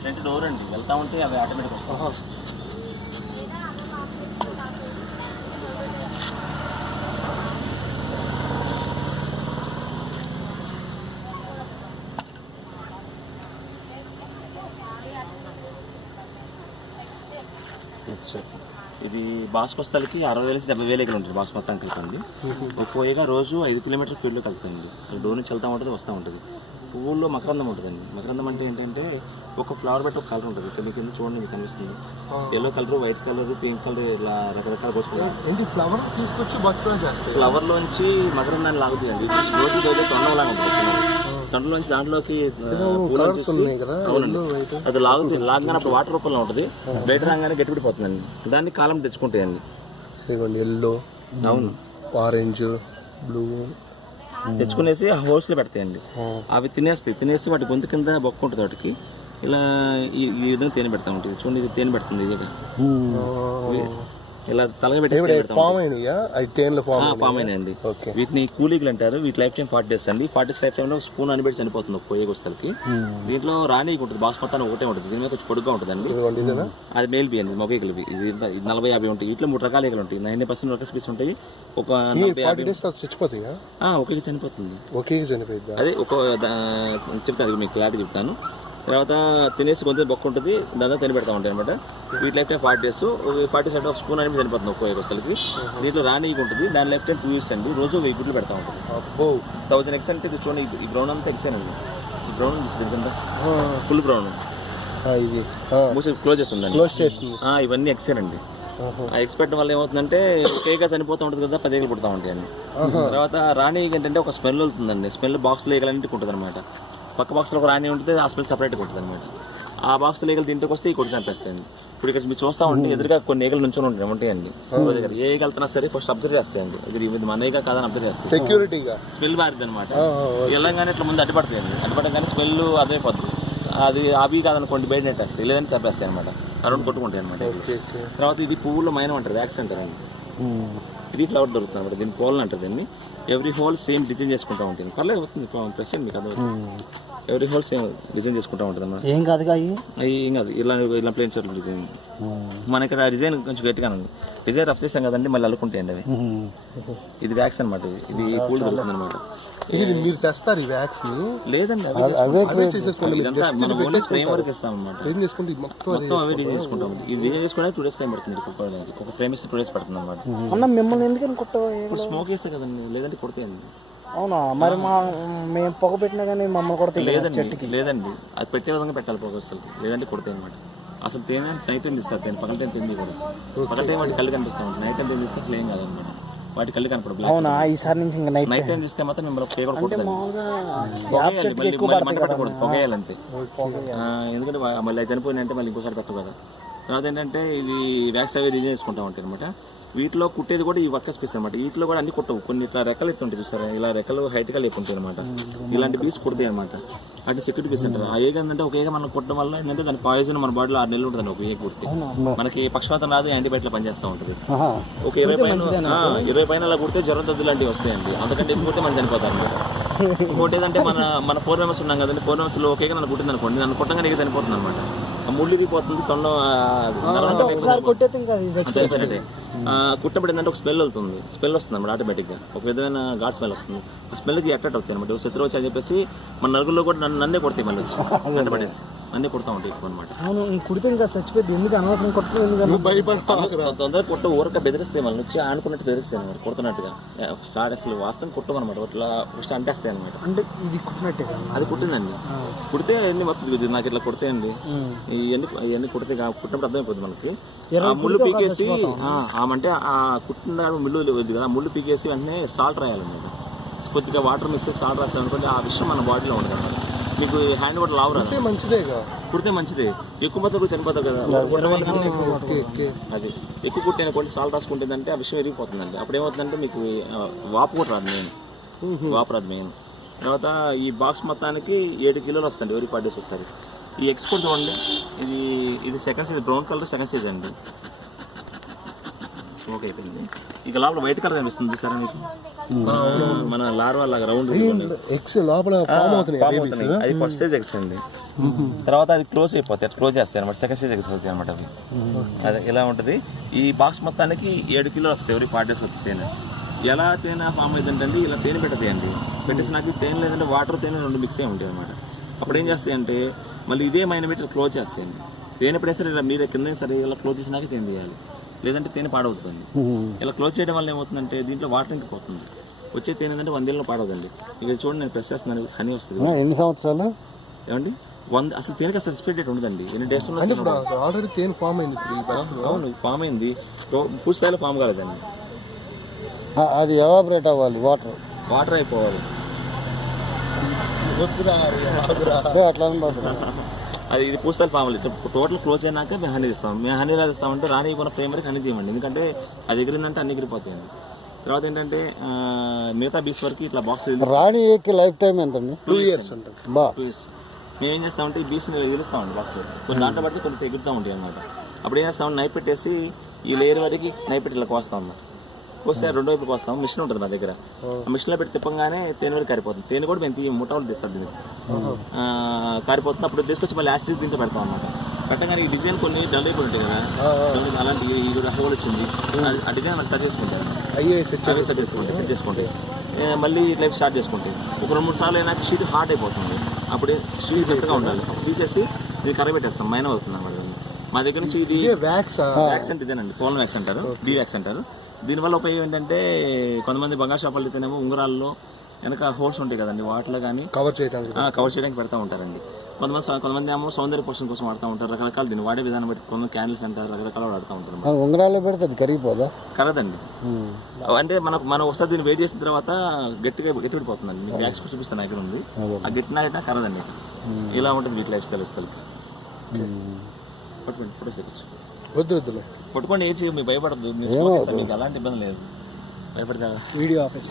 Front door అండి, వెళ్తా ఉంటే అవి ఆటోమేటిక్ వస్తాయి. ఇది బాస్కొస్తాలకి 60,000 నుంచి 70,000 ఉంటుంది. బాస్ మొత్తం కలుపుతుంది. ఒక కోయగా రోజు 5 కిలోమీటర్ ఫీల్డ్లో కలుపుతుంది. డోర్ నుంచి వెళ్తూ ఉంటుంది, వస్తూ ఉంటుంది. పువ్వుల్లో మకరందం ఉంటుందండి. మకరందం అంటే ఏంటంటే ఒక ఫ్లవర్ బట్టి ఒక కలర్ ఉంటుంది. ఇక్కడ కింద చూడండి, మీకు కనిపిస్తుంది. Yellow colour, white colour, pink colour, ఇలా రకరకాల పోసుకుంటాం. ఫ్లవర్ తీసుకొచ్చి ఫ్లవర్లోంచి మకరందాన్ని లాగుతుందండి. రోజు తొండలాగా ఉంటుంది. తొండలోంచి దాంట్లోకి అవునండి, అది లాగుతుంది. లాగానే అప్పుడు వాటర్ రూపంలో ఉంటుంది. బయట రాగానే గట్టిపడిపోతుందండి. దాన్ని కాలం తెచ్చుకుంటాయండి. ఎల్లో, అవును, ఆరెంజ్, బ్లూ తెచ్చుకునేసి హోల్స్లో పెడతాయండి. అవి తినేస్తే వాటి గొంతు కింద బొక్క ఉంటుంది. వాటికి ఇలా ఈ విధంగా తేనె పెడతా ఉంటుంది. చూడండి, ఇది తేనె పెడుతుంది. ఇలా తలగా పెట్టి ఫామ్ అయినాయండి. వీటిని కూలీలు అంటారు. వీటి లైఫ్ టైం 40 days అండి. 40 days లైఫ్ టైంలో స్పూన్ అని పెట్టి చనిపోతుంది ఒక పొయ్యి వస్తలకి. దీంట్లో రాణి ఉంటుంది, బాస్మతాన్ని ఒకటే ఉంటుంది. దీని మీద కొంచెం పొడుగ్గా ఉంటుందండి. అది మేల్ బి అండి, మగ ఈగలు. ఇది 40-50 ఉంటాయి. వీటిలో 3 రకాల ఈగలు ఉంటాయి. 90% వర్కర్స్ పీస్ ఉంటాయి. ఒక 40-50 ఒకే చనిపోతుంది. అదే ఒక చెప్తాను, మీకు క్లారిటీ చెప్తాను. తర్వాత తినేసి కొంచెం బొక్క ఉంటుంది, దాంతో తిని పెడతా ఉంటాయి అనమాట. వీటి లైఫ్ టైం 40 days. 40 days ఒక స్పూన్ అనేది చనిపోతుంది ఒక్కో వస్తలకి. దీంట్లో రాణి ఉంటుంది, దాని లైఫ్ టైం 2 years అండి. రోజు 1000 గుడ్లు పెడతా ఉంటుంది. 1000 eggs అంటే ఇది చూడండి, ఈ బ్రౌన్ అంతా ఎగ్స్ అండి. ఈ బ్రౌన్ చూస్తుంది కింద, ఫుల్ బ్రౌన్ మూసి క్లోజ్ చేస్తుంది. ఇవన్నీ ఎగ్స్ అండి. ఆ ఎగ్స్ పెట్టడం వల్ల ఏమవుతుందంటే ఒకేగా చనిపోతూ ఉంటుంది కదా, 10 eggs పుడతా ఉంటాయండి. తర్వాత రాణి ఏంటంటే ఒక స్మెల్ వెళ్తుందండి. స్మెల్ బాక్స్లో ఈగలన్నింటికి ఉంటుంది అనమాట. పక్క బాక్స్లో ఒక రాణి ఉంటుంది, ఆ స్మెల్ సపరేట్గా ఉంటుంది అనమాట. ఆ బాక్స్లో ఈగలు తింటూకి వస్తే ఈ కొట్టి చంపేస్తాయండి. ఇప్పుడు ఇక్కడ మీరు చూస్తూ ఉంటే ఎదురుగా కొన్ని ఈగలు నుంచొని ఉంటాయండి. ఏ ఈగ వెళ్తున్నా సరే ఫస్ట్ అబ్జర్వ్ చేస్తాయండి. ఇది మన ఈగ కాదని అబ్జర్వ్ చేస్తాయి. సెక్యూరిటీగా స్మెల్ మారింది అనమాట. వెళ్ళంగానే ఇట్లా ముందు అడ్డుపడతాయండి. అడ్డుపడగానే స్మెల్ అదే పద్దు. అది అవి కాదనుకోండి, బయట నెట్టేస్తాయి, లేదని చంపేస్తాయి అనమాట. అరౌండ్ కొట్టుకుంటాయి అనమాట. తర్వాత ఇది పువ్వుల్లో మైనం అంటారు, వ్యాక్స్ అంటారండి. 3 ఫ్లవర్ దొరుకుతుంది అనమాట. దీన్ని పోల్ అంటారు. దీన్ని ఎవ్రీ హోల్ సేమ్ డిజైన్ చేసుకుంటూ ఉంటుంది. పర్లేదు, అవుతుంది ప్రెసెంట్ మీకు అర్థమవుతుంది. ఎవ్రీ హోల్ సేమ్ డిజైన్ చేసుకుంటూ ఉంటుంది అన్నమాట. ఏం కాదు ఇలా ప్లేన్ షర్ట్ డిజైన్. మనకి ఆ డిజైన్ కొంచెం గట్టిగా ఉంది. డిజైన్ రఫ్ చేసాం కదండి, మళ్ళీ అల్లుకుంటాయండి అవి. ఇది వ్యాక్స్ అనమాట. ఇది పూలు దొరుకుతుంది అనమాట. మీరు తెస్తారు ఈ వ్యాక్స్ లేదండి, ఫ్రేమ్ వర్క్ ఇస్తాం అనమాట. మొత్తం అవే డిజైన్ చేసుకుంటాం. ఇది డిజైన్ చేసుకునే 2 days టైం పడుతుంది. ఒక ఫ్రేమ్ ఇస్తే 2 days పడుతుంది అనమాట. మిమ్మల్ని ఎందుకని ఇప్పుడు స్మోక్ వేస్తే కదండి, లేదంటే కొడతాయండి. అవునా? మరి మేము పొగ పెట్టినా కానీ మమ్మల్ని కొడతాయి లేదండి, అది పెట్టే విధంగా పెట్టాలి పొగ వస్తుంది, లేదంటే కొడతాయి అనమాట. అసలు తేనె నైట్ టైం తీస్తారు. తేనె పగల టైం తింది కూడా. పగల టైం వాటి కళ్ళు కనిపిస్తూ ఉంటుంది. నైట్ టైం తీస్తే అసలు ఏం కాదనమాట. వాటి కళ్ళు కనపడదు. అవునా? ఈసారి నుంచి నైట్ టైం తీస్తే మాత్రం మిమ్మల్ని ఫేవర్ కొడుతుంది. మంట పెట్టకూడదు, పొగేయాలంతే. ఎందుకంటే మళ్ళీ చనిపోయినంటే మళ్ళీ ఇంకోసారి పెట్టదు కదా. తర్వాత ఏంటంటే ఇది వ్యాక్స్ అవి డిజైన్ చేసుకుంటా ఉంటాయి అనమాట. వీటిలో కుట్టేది కూడా ఈ వర్కర్స్ పీస్ అనమాట. వీటిలో కూడా అన్ని కుట్టవు. కొన్ని ఇట్లా రెక్కలు ఎత్తుంటాయి చూస్తారా, ఇలా రెక్కలు హైట్గా లేకుంటాయి అనమాట. ఇలాంటి పీస్ కుడతాయి అనమాట. అంటే సెక్యూరిటీ పీస్ అంటారు. ఆ ఏగ ఏంటంటే ఒక ఏగ మనం కుట్టడం వల్ల ఏంటంటే దాని పాయిజన్ మన బాడీలో 6 నెలలు ఉంటుంది. ఒక ఏగ కుడితే మనకి పక్షవాతం రాదు, యాంటీబయాటిక్ పనిచేస్తూ ఉంటుంది. ఒక 20 పైన అలా కుడితే జ్వరం తగ్గు లాంటివి వస్తాయండి. అంతకంటే ఎక్కువ కుడితే మనం చనిపోతాం అనమాట. ఇంకోటి ఏదంటే మన 4 members ఉన్నాం కదండి. 4 members లో ఒకేగా నన్ను కుట్టింది అనుకోండి, నన్ను కుట్టంగానే ఏగ చనిపోతుంది అనమాట. ఆ ముళ్ళు ఇరిగిపోతుంది, తొండ చనిపోయినట్టే. కుట్టబడిందంటే ఒక స్మెల్ వెళ్తుంది, స్మెల్ వస్తుంది అనమాట. ఆటోమేటిక్గా ఒక విధమైన ఘాట్ స్మెల్ వస్తుంది. ఆ స్మెల్కి అట్రాక్ట్ అవుతాయి అనమాట. శత్రువు వచ్చి అని చెప్పేసి మన నలుగుల్లో కూడా నన్నే కొడతాయి. మళ్ళీ వచ్చి అంటే పడేసి నన్నే కొడతా ఉంటాయి ఎక్కువ అనమాట. కుడితే ఇంకా చచ్చిపోయింది. ఎందుకు అనవసరం తొందరగా కుట్ట ఊరక బెదిరిస్తాయి. మళ్ళీ వచ్చి ఆనుకున్నట్టు బెదిరిస్తాయి అనమాట. కుడుతున్నట్టుగా స్టార్ట్ అసలు వాస్తవం కుట్టమన్నమాట. అట్లా ఫస్ట్ అంటేస్తాయి అనమాట. అంటే ఇది కుట్టినట్టే అది కుట్టిందండి. కుడితే ఎన్ని మొత్తం నాకు ఇట్లా కుడతాయండి. ఇవన్నీ కుడితే కుట్టినప్పుడు అర్థమైపోతుంది మనకి. ఆ ముళ్ళు పీకేసి అంటే ఆ కుట్టిన ముళ్ళు వద్దు కదా, ముళ్ళు పీకేసి వెంటనే సాల్ట్ రాయాలన్నమాట. కొద్దిగా వాటర్ మిక్స్ చేసి సాల్ట్ రాసామనుకోండి, ఆ విషయం మన బాడీలో ఉండదు అన్నమాట. మీకు హ్యాండ్ కూడా లావు రాదు. మంచిదేగా. కుడితే మంచిదే, ఎక్కువ మాత్రం కూడా చనిపోతారు కదా. అది ఎక్కువ కుట్టిన కొన్ని సాల్ట్ రాసుకుంటుందంటే ఆ విషయం ఎరిగిపోతుందండి. అప్పుడు ఏమవుతుందంటే మీకు వాపు కూడా రాదు మెయిన్, వాపు రాదు మెయిన్. తర్వాత ఈ బాక్స్ మొత్తానికి 7 కిలోలు వస్తుంది ఎవరి 4 days వస్తుంది. ఈ ఎక్స్పోర్ట్ చూడండి, ఇది second size, brown colour second size అండి. స్మోక్ అయిపోయింది. ఇక లోపల వైట్ కలర్ కనిపిస్తుంది చూసారా మీకు, మన లార్వా లాగా రౌండ్ ఎగ్స్ లోపల ఫామ్ అవుతున్నాయి. అది ఫస్ట్ స్టేజ్ ఎగ్స్ అండి. తర్వాత అది క్లోజ్ అయిపోతాయి, క్లోజ్ చేస్తాయి అనమాట. సెకండ్ స్టేజ్ ఎగ్స్ వస్తాయి అనమాట అవి. అది ఇలా ఉంటుంది. ఈ బాక్స్ మొత్తానికి 7 కిలోలు వస్తాయి ఎవరి 4 days వస్తుంది తేనె. ఎలా తేనె ఫామ్ అవుతుందంటే ఇలా తేనె పెట్టతాయండి. పెట్టేసి నాకు తేనె లేదంటే వాటర్ తేనె 2 మిక్స్ అయి ఉంటాయి అనమాట. అప్పుడు ఏం చేస్తాయి అంటే మళ్ళీ ఇదే మైనమీటర్ క్లోజ్ చేస్తాయండి. తేనె పెట్టేసరి ఇలా మీరు కింద సరే ఇలా క్లోజ్ చేసినాక తేనె తీయాలి, లేదంటే తేనె పాడవుతుంది. ఇలా క్లోజ్ చేయడం వల్ల ఏమవుతుందంటే దీంట్లో వాటర్ ఇంకిపోతుంది. వచ్చే తేనె ఏంటంటే 100 ఏళ్ళలో పాడవుతుంది. ఇక చూడండి నేను ప్రెస్ చేస్తున్నాను, హనీ వస్తుంది. ఎన్ని సంవత్సరాలు ఏమండి 100 అసలు తేనెకి అసలు ఎక్స్పైరీ డేట్ ఉండదండి. ఎన్ని డేస్ ఆల్రెడీ తేనె ఫామ్ అయింది. అవును ఫామ్ అయింది, పూర్తి స్థాయిలో ఫామ్ కాలేదండి. అది ఎవాపరేట్ అవ్వాలి, వాటర్ అయిపోవాలి. అట్లా అది ఇది పూస్తాలు ఫామ్ లేదు. టోటల్ క్లోజ్ అయినాక మేము హనీ ఇస్తాం. మేము హనీ ఎలా ఇస్తామంటే రాని ఇవ్వన ప్రైమరీకి హనీ తీయమండి, ఎందుకంటే అది ఎగిరిందంటే అన్ని ఎగిరిపోతాయండి. తర్వాత ఏంటంటే మిగతా బీస్ వరకు ఇట్లా బాక్స్ రాణి లైఫ్ టైం ఎంత 2 years అంటారు. 2 years. మేము ఏం చేస్తామంటే ఈ బీస్ని ఎగురుస్తామండి బాక్స్లో. కొన్ని దాంట్లో బట్టి కొన్ని ఎగురుతూ ఉంటాయి అనమాట. అప్పుడు ఏం చేస్తామంటే నైప్ పెట్టేసి ఈ లేయర్ వరకు నైప్ పెట్టి ఇలా కోస్తాం అన్నమాట. కోస్తే 2 వైపులు కోస్తాం. మిషన్ ఉంటుంది మా దగ్గర, ఆ మిషన్లో పెట్టి తిప్పంగానే తేనె వరకు కారిపోతుంది. తేనె కూడా మేము ముఠాలు తీస్తాం, దీనికి కారిపోతుంది. అప్పుడు తీసుకొచ్చి మళ్ళీ యాస్ట్రీస్ దీంట్లో పెడతాం అన్నమాట. పెట్టగానే ఈ డిజైన్ కొన్ని డల్ అయిపోయి ఉంటాయి కదా, అలాంటి ఈ కూడా వచ్చింది. ఆ డిజైన్ మనం సెట్ చేసుకుంటారు, సెట్ చేసుకుంటాయి. మళ్ళీ ఇట్లా స్టార్ట్ చేసుకుంటాయి. ఒక 2-3 సార్లు అయినాక షీట్ హార్డ్ అయిపోతుంది. అప్పుడే షీట్ గట్టిగా ఉండాలి. అప్పుడు తీసేసి ఇది కర్ర పెట్టేస్తాం, మైనం అవుతుంది అన్నమాట. మా దగ్గర నుంచి ఇది వ్యాక్స్ అంటే ఇదేనండి, పోలన్ వ్యాక్స్ అంటారు, డీ వ్యాక్స్ అంటారు. దీనివల్ల ఉపయోగం ఏంటంటే కొంతమంది బంగారు షాపులు అయితేనేమో ఉంగరాల్లో వెనక హోల్స్ ఉంటాయి కదండి, వాటిలో కానీ కవర్ చేయడానికి పెడతా ఉంటారండి. కొంతమంది ఏమో సౌందర్య పోషణ కోసం వాడుతూ ఉంటారు. రకరకాల దీన్ని వాడే విధానం బట్టి కొన్ని క్యాండిల్స్ అంటారు, రకరకాల వాడుతూ ఉంటారు. ఉంగరాల్లో పెడితే అది కరిగిపోదా? కరదండి. అంటే మనం ఒకసారి దీన్ని వెయిట్ చేసిన తర్వాత గట్టి పడిపోతుందండి. మీకు వ్యాక్స్ చూపిస్తాను ఇక్కడ ఉంది, ఆ గట్టిన కరదండి. ఇలా ఉంటుంది వీటి లైఫ్ స్టైల్ వస్తుంది. పట్టుకోండి, ఫోటోస్ తెచ్చు. వద్దు పట్టుకోండి, ఏం చేయదు, మీకు భయపడదు. మీకు అలాంటి ఇబ్బంది లేదు, భయపడతా. Video office